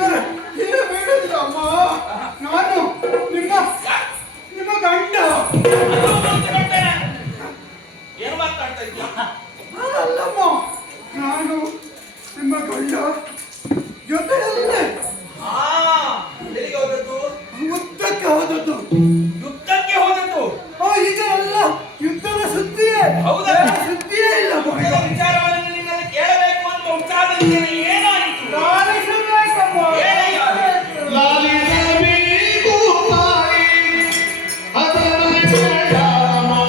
ದೇವರೇ, ಹೀಗೆ ಬೇಡದಿಲ್ಲ ಅಮ್ಮ. ನಾನು ನಿಮ್ಮ ನಿಮ್ಮ ಗಂಡ. ಏನು ಮಾತಾಡ್ತಾ ಇದ್ಯಾ? ಅಲ್ಲಮ್ಮ, ನಾನು ನಿಮ್ಮ ಗಂಡ ಜೊತೆಯಲ್ಲೇ ಎಲ್ಲಿಗೆ ಹೋದದ್ದು? ಯುದ್ಧಕ್ಕೆ ಹೋದದ್ದು. ಯುದ್ಧಕ್ಕೆ ಹೋದದ್ದು? ಈಗ ಅಲ್ಲ, ಯುದ್ಧದ ಸುದ್ದಿಯೇ. ಹೌದಾ? ಸುದ್ದಿಯೇ ಇಲ್ಲ. ವಿಚಾರವನ್ನು ನಿನ್ನಲ್ಲಿ ಕೇಳಬೇಕು ಅಂತ ಉಂಟಾಗಿದ್ದೇನೆ. ಏನಾಯಿತು? ಲಾಲಿಸಬೇಕಮ್ಮ. ಲಾಲಿಸಬೇಕು ತಾಯಿ, ಅದರ ಮಾಡಿ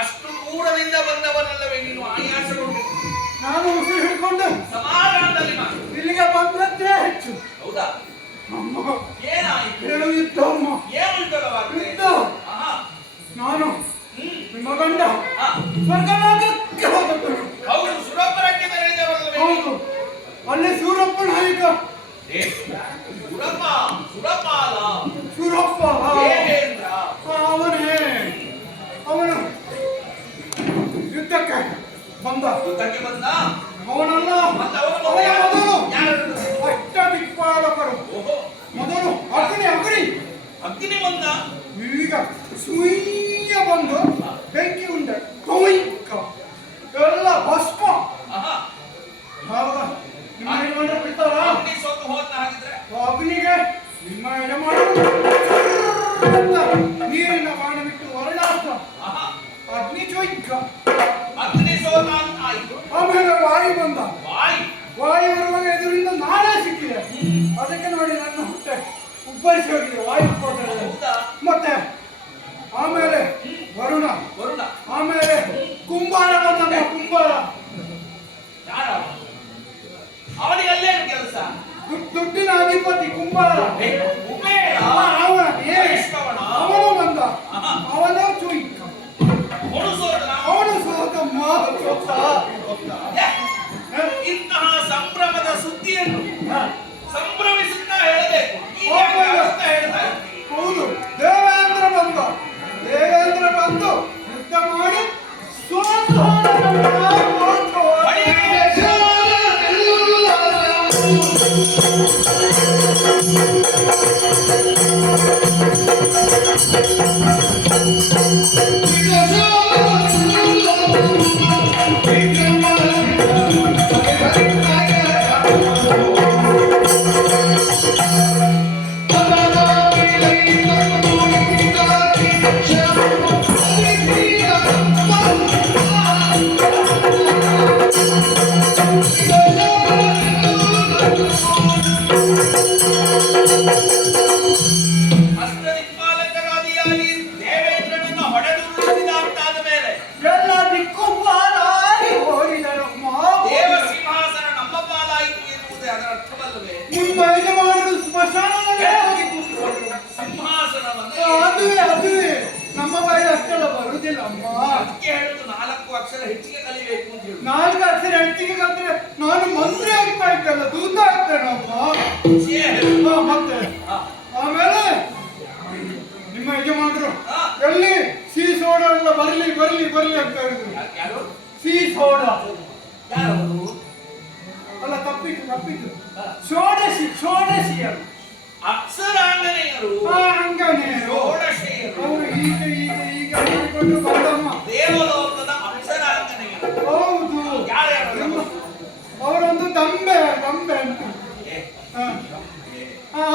ಅಷ್ಟು ದೂರದಿಂದ ಬಂದವನಲ್ಲವೇ ನೀನು? ಆಯಾಸಗೊಂಡು ನಾನು ಉಸಿರು ಹಿಡ್ಕೊಂಡು ಸಮಾಧಾನದಲ್ಲಿ ಇಲ್ಲಿಗೆ ಬಂದದ್ದೇ ಹೆಚ್ಚು. ಹೌದಾ? ಅಮ್ಮ, ಏನಾಯಿತು? ಹೇಳುತ್ತಿದ್ದ ಅಮ್ಮ. ಏನು ಯುದ್ಧವಾಗಿದೆ? ಯುದ್ಧ. ನಾನು ನಿಮ್ಮ ಗಂಡ ಸ್ವರ್ಗಲೋಕಕ್ಕೆ ಹೋದದ್ದು. ಹೌದು, ಸುರಪುರಕ್ಕೆ ಬೆರೆದವರಲ್ಲವೇ? ಹೌದು, ಅಲ್ಲಿ ಸೂರಪ್ಪ ನಾಯಕ. ಸುರಪ್ಪ, ಸುರಪಾಲ, ಸೂರಪ್ಪ ದೇವೇಂದ್ರ, ಅವನೇ. ಅವನು ಯುದ್ಧಕ್ಕೆ ಬಂದ. ಯುದ್ಧಕ್ಕೆ ಬಂದ? ಅವನಲ್ಲ, ಮೊದಲು ಅಷ್ಟ ದಿಕ್ಪಾಲಕರು. ಮೊದಲು ಅಗ್ನಿ ಅಗ್ನಿ ಅಗ್ನಿ ಬಂದ. ಈಗ ಸುಯ್ಯ ಬಂದು ಬೆಂಕಿ ಉಂಡೆ ಕೊಯ್ಕ ಎಲ್ಲ ಭಸ್ಮ. ನಿಮ್ಮ ಯಜಮಾನ ಬಿಡ್ತಾರ? ಅಗ್ನಿ ಸೋತು ಹೋದ ಹಾಗಿದ್ರೆ ಅಗ್ನಿಗೆ ನಿಮ್ಮ ಯಜಮಾನ ನೀರಿನ ಬಾಣ ಬಿಟ್ಟು ಹೊರಡಾಡ್ತ ಅಗ್ನಿ ಚೊಯ್ಕ. ಅಗ್ನಿ ಸೋತ ಅಂತ ಆಯ್ತು. ಆಮೇಲೆ ವಾಯು ಬಂದ. ವಾಯು ಬರುವಾಗ ಎದುರಿಂದ ನಾನೇ ಸಿಕ್ಕಿದೆ. ಅದಕ್ಕೆ ನೋಡಿ ನನ್ನ ಹೊಟ್ಟೆ ಉಬ್ಬರಿಸಿ ಹೋಗಿದೆ ವಾಯು ಕೊಟ್ಟರೆ. ಮತ್ತೆ ಆಮೇಲೆ ವರುಣ, ಆಮೇಲೆ ಕುಂಬಾರ ಬಂದ. ಕುಂಬಾರ ಅವನಿಗೆ ಅಲ್ಲೇನು ಕೆಲಸ? ದುಡ್ಡಿನ ಅಧಿಪತಿ ಕುಂಬಾರ. ಅವನು ಬಂದ. ಅವನು ಚುಯ್ಕ. ಅವನು ಸೋತಮ್ಮ. ಇಂತಹ ಸಂಭ್ರಮದ ಸುದ್ದಿಯನ್ನು ಸಂಭ್ರಮಿಸುತ್ತಾ ಹೇಳಬೇಕು. ಹೌದು, ದೇವೇಂದ್ರ ಬಂದ. ದೇವೇಂದ್ರ ಬಂದು ಯುದ್ಧ ಮಾಡಿ ಸೋತು ಅಷ್ಟದಿಕ್ಪಾಲಕರಾದಿಯಾಗಿ ದೇವೇಂದ್ರನನ್ನು ಹೊಡೆದುರುಳಿಸಿದ ಅಂತಾದ ಮೇಲೆ ಎಲ್ಲ ದಿಕ್ಕುಪಾಲಾಗಿ ಓಡಿದರಮ್ಮ. ದೇವ ಸಿಂಹಾಸನ ನಮ್ಮ ಪಾಲಾಯಿತು ಎನ್ನುವುದೇ ಅದರ ಅರ್ಥವಲ್ಲವೇ? ನಿಮ್ಮ ಯಜಮಾನರು ಸ್ಮಶಾನದಲ್ಲೇ ಹೋಗಿ ಕೂತ್ಕೊಂಡ್ರು. ಸಿಂಹಾಸನವನ್ನೇ ಅದುವೇ ನಮ್ಮ ಬಾಯಿ ಅಷ್ಟೆಲ್ಲ ಬರುದಿಲ್ಲ ಅಮ್ಮ. ಅದಕ್ಕೆ ಹೇಳುದು 4 ಅಕ್ಷರ ಹೆಚ್ಚಿಗೆ ಕಲಿಬೇಕು ಅಂತ ಹೇಳುದು. 4 ಅಕ್ಷರ ಹೆಚ್ಚಿಗೆ ಕಲ್ತ್ರೆ ನಾನು ಮಂತ್ರಿ ಆಗ್ತಾ ಇದ್ದಲ್ಲ, ದೂತ ಆಗ್ತೇನಮ್ಮ. ಮತ್ತೆ ಆಮೇಲೆ ನಿಮ್ಮ ಯಜಮಾನರು ಎಲ್ಲಿ ಸಿಹಿ ಸೋಡಾ ಎಲ್ಲ ಬರ್ಲಿ ಬರ್ಲಿ ಬರ್ಲಿ ಅಂತ ಹೇಳಿದ್ರು. ಯಾರು? ಸಿಹಿ ಸೋಡಾ ಯಾರು? ಅಲ್ಲ, ತಪ್ಪಿತು ಷೋಡಶಿ ಅಲ್ಲ, ಅಕ್ಷರಾಂಗನೆಯರು, ಅಂಗನೆಯರು. ಷೋಡಶೆಯರು, ಅವರು ಈಗ ಹೇಳಿಕೊಂಡು ಬಂದಮ್ಮ. ದೇವಲೋಕದ ಅಕ್ಷರಾಂಗನೆಯರು. ಹೌದು, ಯಾರ್ಯಾರು? ಅವರೊಂದು ದಂಬೆ ಅಂತ.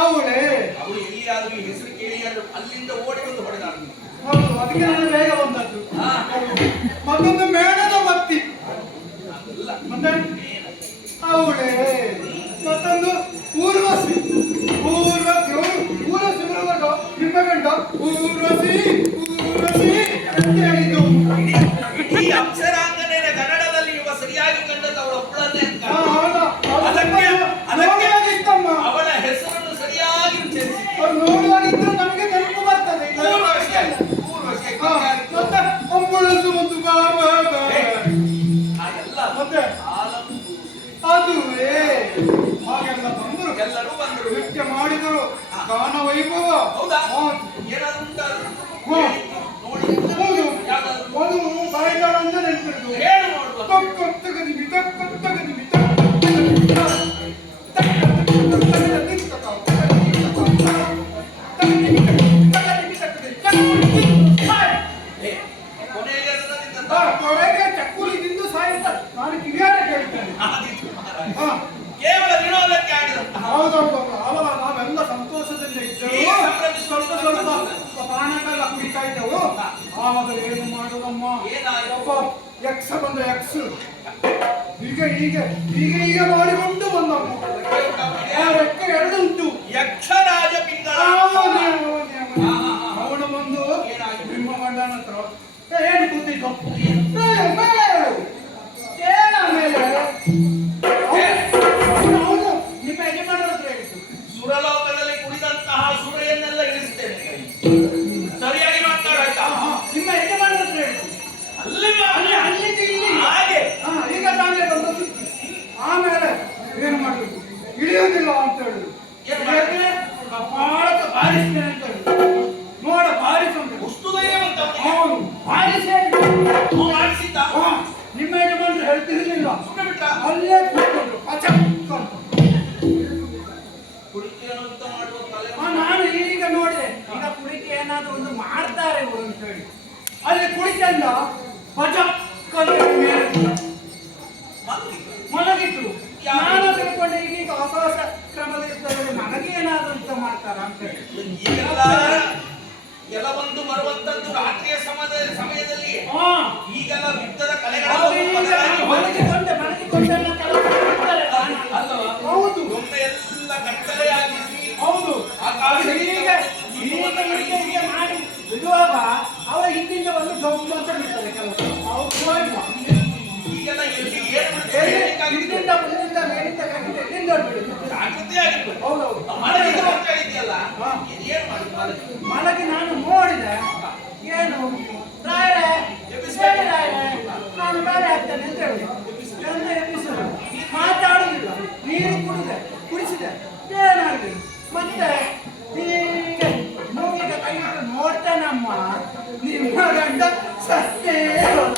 ಅವಳೇ ಅವರು ಎಲ್ಲಿಯಾದ್ರೂ ಈ ಹೆಸರು ಕೇಳಿಯಾದ್ರು ಅಲ್ಲಿಂದ ಓಡಿ ಬಂದು ಹೊಡೆದಾರ. ಹೌದು, ಅದಕ್ಕೆ ನಾನು ಬೇಗ ಬಂದದ್ದು. ಮತ್ತೊಂದು ಮೇಣದ ಬತ್ತಿ ಅಲ್ಲ, ಮತ್ತೆ ಅವಳೇ, ಮತ್ತೊಂದು ಊರ್ವಶಿ ಬರುವಾಗ ನಿಮ್ಮ ಗಂಡ ಊರ್ವಶಿ ಅಂತ ಹೇಳಿದ್ದು. ಈ ಅಕ್ಷರಾಂಗನೆಯ ಕನ್ನಡದಲ್ಲಿ ಇವ ಸರಿಯಾಗಿ ಕಂಡದ್ದು ಅವಳ ಒಬ್ಬಳನ್ನೇ ಅಂತ. ನೋಡುವಾಗಿತ್ತಮ್ಮ, ಅವಳ ಹೆಸರನ್ನು ಸರಿಯಾಗಿ ಉಚ್ಚರಿಸಿ ಅವ್ರು ನೋಡುವಾಗಿದ್ರೆ ನಮಗೆ ನೆನಪು ಬರ್ತದೆ. ಮತ್ತೆ ಅಂಬುಳಸು ಒಂದು ಹಾಗೆಲ್ಲ ಮತ್ತೆ ಅದುವೇ ಹಾಗೆಲ್ಲ ಬಂದರು, ಎಲ್ಲರೂ ಬಂದರು, ನೃತ್ಯ ಮಾಡಿದರು, ಗಾನ ವೈಭವ. ಹೌದಾ? ಹೌದು. ಏನಾದ್ರು ಉಂಟಾದ್ರು ನೋಡಿ ಹೌದು, ಯಾವ್ದಾದ್ರು ಅದು ಬಾಯಿದಾಳ ಅಂತ ನೆನಪಿರುದು. ಹೇಳು ನೋಡುವ. ತಕ್ಕತ್ತಗದಿವಿ ಕೊನೆಗೆ ಅದನ್ನದಿದ್ದಂತ ಕೊನೆಗೆ ಚಕ್ಕುಲಿ ತಿಂದು ಸಾಯುತ್ತಾರೆ. ನಾನು ಕಿವಿಯಾರ ಕೇಳ್ತೇನೆ. ಆದೀತು ಮಹಾರಾಜ. ಕೇವಲ ವಿನೋದಕ್ಕೆ ಆಡಿದಂತಹ ಹೌದೌದು, ಅವಾಗ ನಾವೆಲ್ಲ ಸಂತೋಷದಿಂದ ಇದ್ದೆವು. ಈ ಸಂಭ್ರಮಿಸುವ ಸ್ವಲ್ಪ ಪಾನಕ್ಕೆಲ್ಲ ಕುಡಿತಾ ಇದ್ದೆವು. ಆವಾಗ ಏನು ಮಾಡುದಮ್ಮ, ಏನಾಯ್ತು? ಯಕ್ಷ ಬಂದ ಯಕ್ಷ ಈಗ ಮಾಡಿಕೊಂಡು ಬಂದಮ್ಮ. ರೆಕ್ಕೆ 2 ಉಂಟು. ಯಕ್ಷರಾಜ ಪಿಂಗಳ ಅವನು ಬಂದು ಏನಾಯ್ತು? ನಿಮ್ಮ ಗಂಡನ ಹತ್ರ ಏನು ಕೂತಿದ್ದು ಆಮೇಲೆ ಅವನು ನಿಮ್ಮ ಯಜಮಾನರ ಹತ್ರ ಹೇಳಿದ್ದು, ಸುರಲೋಕದಲ್ಲಿ ಕುಳಿದಂತಹ ಸುರೆಯನ್ನೆಲ್ಲ ಇಳಿಸ್ತೇನೆ. ಸರಿಯಾಗಿ ಮಾತಾಡಾಯ್ತಾ? ನಿಮ್ಮ ಯಜಮಾನರ ಹತ್ರ ಹೇಳಿದ್ದು. ಅಲ್ಲಿ ಅಲ್ಲಿದ್ದು ಇಲ್ಲಿ ಹಾಗೆ ಈಗ ತಾನೇ ಬಂದ ಸುದ್ದಿ. ಆಮೇಲೆ ಏನು ಮಾಡುದು, ಇಳಿಯುವುದಿಲ್ಲ ಅಂತ ಹೇಳುದು. ಕಪಾಳಕ್ಕೆ ಬಾರಿಸ್ತೇನೆ ಅಂತ ಹೇಳುದು. ನೋಡ ಬಾರಿಸಂತ ಅಷ್ಟು ಧೈರ್ಯವಂತ ಅವನು ಬಾರಿಸಿ ಮಾಡಿಸಿದ್ದ. ನಿಮ್ಮ ಯಜಮಾನರು ಹೇಳ್ತಿರ್ಲಿಲ್ಲ, ಸುಮ್ಮನೆ ಬಿಟ್ಟ. ಅಲ್ಲೇ ಕೂತ್ಕೊಂಡ್ರು ಪಚಕ್ ಅಂತ. ಕುಡಿಕೆಯನ್ನು ಉಂಟು ಮಾಡುವ ತಲೆ ನಾನು ಈಗ ನೋಡಿದೆ, ಈಗ ಕುಡಿಕೆ ಏನಾದ್ರು ಒಂದು ಮಾಡ್ತಾರೆ ಇವರು ಅಂತ ಹೇಳಿ ಅಲ್ಲಿ ಕುಡಿಕೆಂದ ಪಚಕ್ ಅಂತ ಮೇಲೆ ಮಲಗಿತ್ತು. ನಾನು ತಿಳ್ಕೊಂಡೆ ಈಗ ಹೊಸ ಕ್ರಮದಲ್ಲಿ ನನಗೆ ಏನಾದ್ರು ಅಂತ ಮಾಡ್ತಾರ ಅಂತ ಹೇಳಿ. ಈಗೆಲ್ಲ ಕೆಲವೊಂದು ಬರುವಂತದ್ದು ರಾತ್ರಿಯ ಸಮಯದಲ್ಲಿ. ಈಗೆಲ್ಲ ಯುದ್ಧದ ಹೌದು, ಒಮ್ಮೆ ಎಲ್ಲ ಕತ್ತಲೆಯಾಗಿಸಿ ಹೌದು. ಮಾಡಿ ಬಿಡುವಾಗ ಅವರ ಹಿಂದಿಂದ ಬಂದು ಜೊಂಬು ಅಂತ ಬಿಡ್ತಾರೆ ಕೆಲವು. ಈಗೆಲ್ಲ ಎಲ್ಲಿ ಹಿಂದಿಂದ ಮುಂದಿಂದ ಮೇಲಿಂದ ಕಟ್ಟಿದೆ ಎಲ್ಲಿಂದ ಬಿಡುತ್ತೆ. ಜಾಗೃತಿಯಾಗಿತ್ತು. ಹೌದೌದು. ಮಲಗಿದ ಹೋಗ್ತಾ ಇದೆಯಲ್ಲ, ಏನ್ ಮಾಡುದು? ಮಲಗಿ ನಾನು ನೋಡಿದೆ, ಏನು ರಾಯರೇ ಹೇಳಿ ರಾಯರೇ, ನಾನು ಬೇರೆ ಆಗ್ತೇನೆ ಅಂತ ಹೇಳಿದೆ. ನನ್ನ ಎಬ್ಬಿಸಿದ್ರು, ಮಾತಾಡುದಿಲ್ಲ, ನೀರು ಕುಡಿಸಿದೆ, ಏನಾಗಲಿ. ಮತ್ತೆ ಹೀಗೆ ಮೂಗಿಗೆ ಕೈ ಇಟ್ಟು ನೋಡ್ತೇನಮ್ಮ, ನಿಮ್ಮ ಗಂಡ ಸತ್ತೇ ಹೋದ.